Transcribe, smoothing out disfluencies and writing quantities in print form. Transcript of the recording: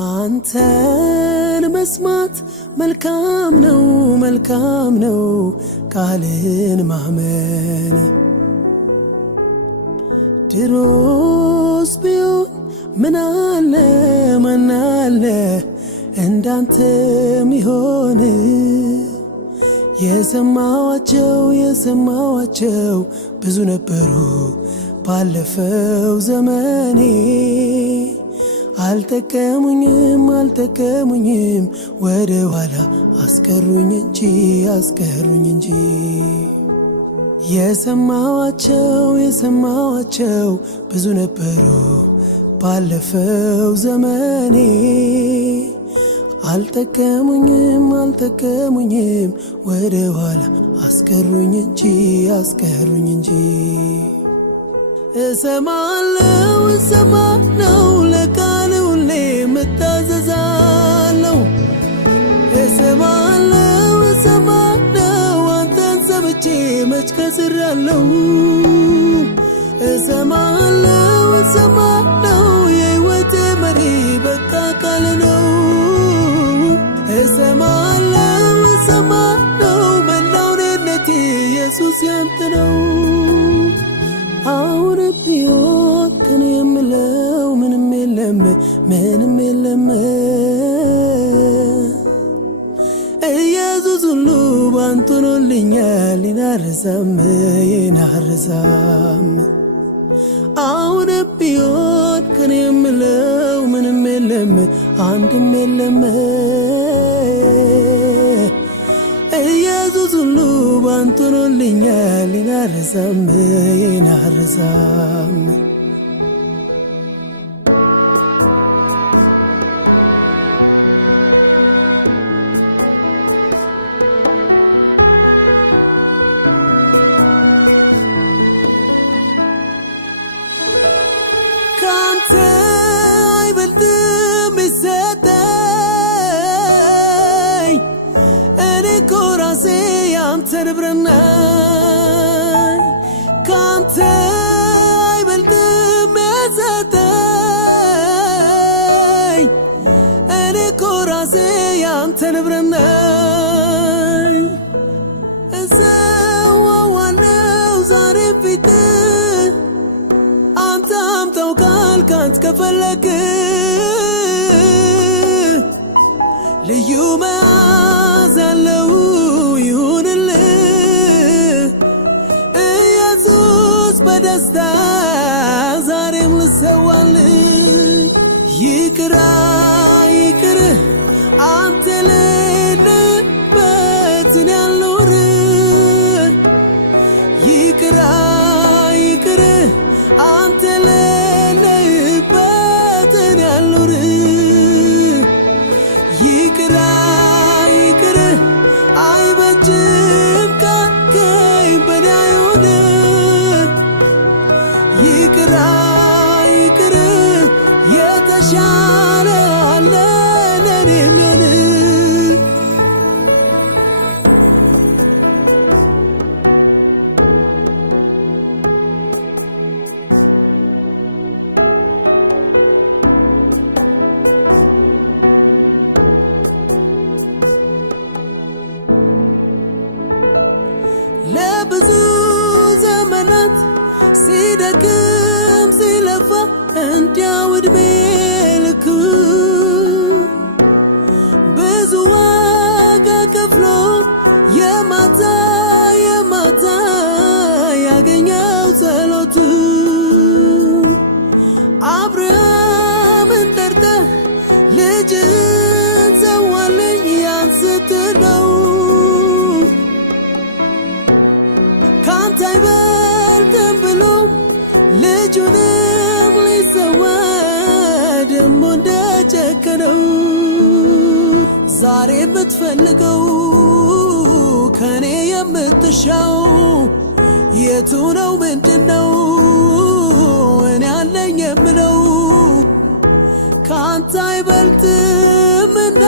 አንተን መስማት መልካም ነው ቃልን ማመን ድሮስ ቢሆን ምናለ ማናለ እንዳንተ ሚሆን የሰማዋቸው ብዙ ነበሩ ባለፈው ዘመኔ አልጠቀሙኝም ወደ ኋላ አስቀሩኝ እንጂ የሰማዋቸው ብዙ ነበሩ ባለፈው ዘመኔ አልጠቀሙኝም ወደ ኋላ አስቀሩኝ እንጂ እሰማለሁ ለቃል ሁሌ እታዘዛለሁ እሰማለሁ አንተን ሰምቼ መች ከስሬያለሁ እሰማለሁ የሕይወቴ መሪ በቃ ቃል ነው እሰማለሁ መላው ነቴ ኢየሱስ ያንተ ነው አሁን ቢሆን ከኔ የምለው ምንም የለም ኢየሱስ ሁሉ ባንተ ሆኖልኛል ይናረሳም አሁን ቢሆን ከኔ የምለው ምንም የለም አንድም የለም ኢየሱስ ሁሉ ባንተ ሆኖልኛል ይናረሳም ካንተ አይበልጥም ይሰጠኝ እኔ እኮ ራሴ ያንተ ንብረት ነኝ ካንተ አይበልጥም ይሰጠኝ እኔ እኮ ራሴ ያንተ ንብረት ነኝ እሰዋዋለሁ ዛሬ ፊት አንተ አምጠው ካልካንት ከፈለክ ልዩ መዓዛ ያለው ይሁንልህ ኢየሱስ በደስታ ዛሬም ልሰዋልህ ይቅር አንተ የሌለበትን ያልኖር ይቅር አንተ የሌለበትን ያልኖር ይቅር አይበጅም ካልከኝ በኔ አይሆን ይቅር የተሻለ አለ ለኔ የሚሆን ለብዙ ዘመናት ሲደክም ሲለፋ እንዲያው ዕድሜ ልክ ብዙ ዋጋ ከፍሎ የማታ ያገኘው ጸሎቱ አብርሃምን ጠርተህ ልጅን ሰዋልኝ ያን ስትለው ካንተ አይበልጥም ብሎ ልጁንም ሊሰዋ ደሞ እንደጨከነው ዛሬ የምትፈልገው ከኔ የምትሻው የቱ ነው ምንድነው እኔ አለኝ የምለው ካንተ አይበልጥምና